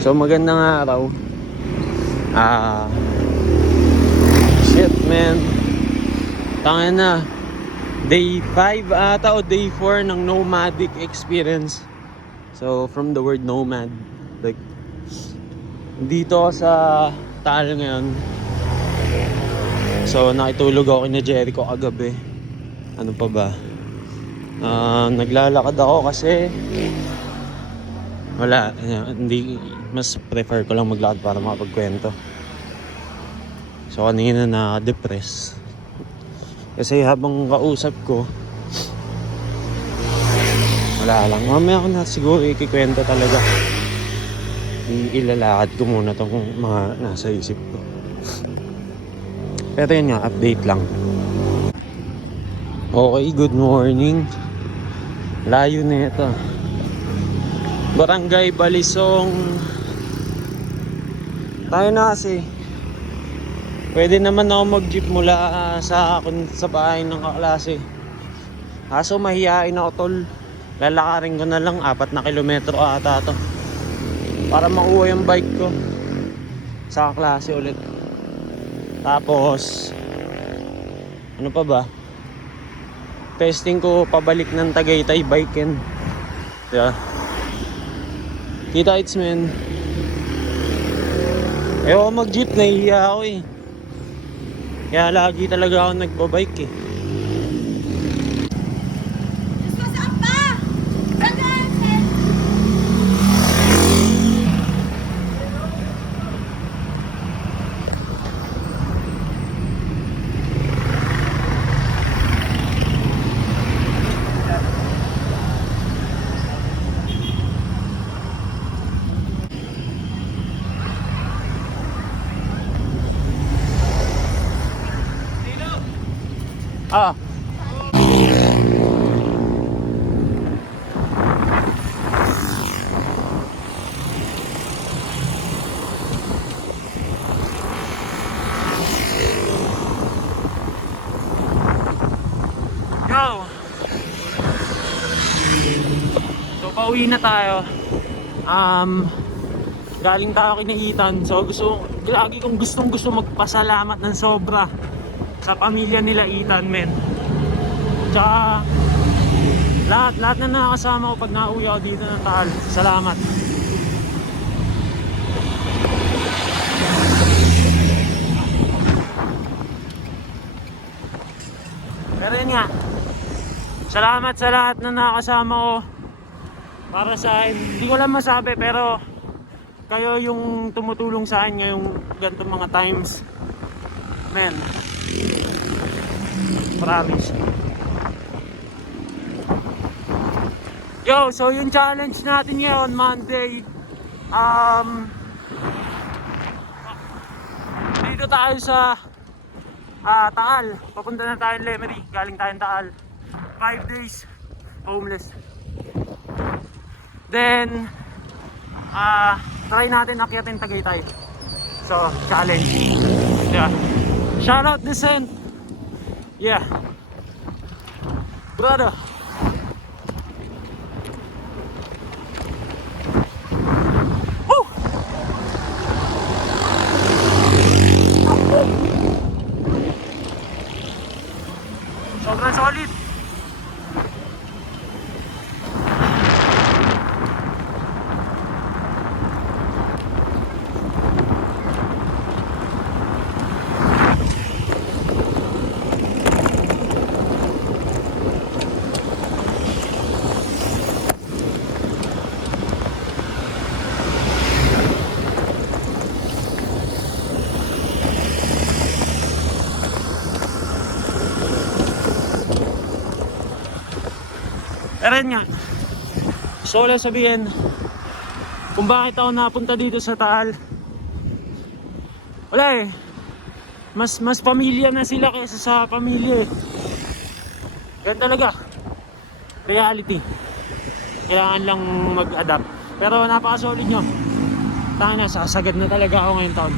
So magandang araw. Shit man. Tangin na. Day 5 ata o day 4 ng nomadic experience. So from the word nomad, like dito sa Taal ngayon. So nakitulog ako kina Jericho kagabi. Ano pa ba? Naglalakad ako kasi wala, hindi, mas prefer ko lang maglakad para makapagkwento. So kanina na-depress kasi habang kausap ko wala lang, mamaya ko na siguro ikikwento talaga. Ilalakad ko muna tong mga nasa isip ko. Pero yun nga, update lang. Okay, good morning. Layo na ito. Barangay Balisong. Tayo na kasi. Pwede naman ako mag-jeep mula sa bahay ng kaklase. Kaso mahihain ako tol. Lalakarin ko na lang 4 na kilometro ata to para makuha yung bike ko sa kaklase ulit. Tapos ano pa ba? Testing ko pabalik ng Tagaytay Bike-N. Yeah. Kita it's man. Ayaw mag-jeep, nahihiya ako eh. Kaya lagi talaga ako nagbabike eh. Yo! So pauwi na tayo. Galing tayo kina Ethan. So lagi kong gusto magpasalamat ng sobra sa pamilya nila Ethan, men. Tsaka lahat na nakakasama ko pag nauwi ako dito ng Taal. Salamat. Pero yun nga, salamat sa lahat na nakakasama ko para sa akin. Hindi ko lang masabi pero kayo yung tumutulong sa akin ngayong ganitong mga times. Men, promise. Yo, so yung challenge natin ngayon, Monday. Dito tayo sa Taal. Papunta na tayo Lemery. Galing tayong Taal. 5 days homeless. Then try natin akyatin Tagaytay. So, challenge. Yeah. Shout out Descent. Yeah. Brother. Woo! Sobrang solid. Pero yun nga, so lang sabihin kung bakit ako napunta dito sa Taal. Wala eh, mas pamilya na sila kaysa sa pamilya eh. Yan talaga reality. Kailangan lang mag-adapt. Pero napaka-solid nyo. Tanga na, sasagad na talaga ako ngayong taon.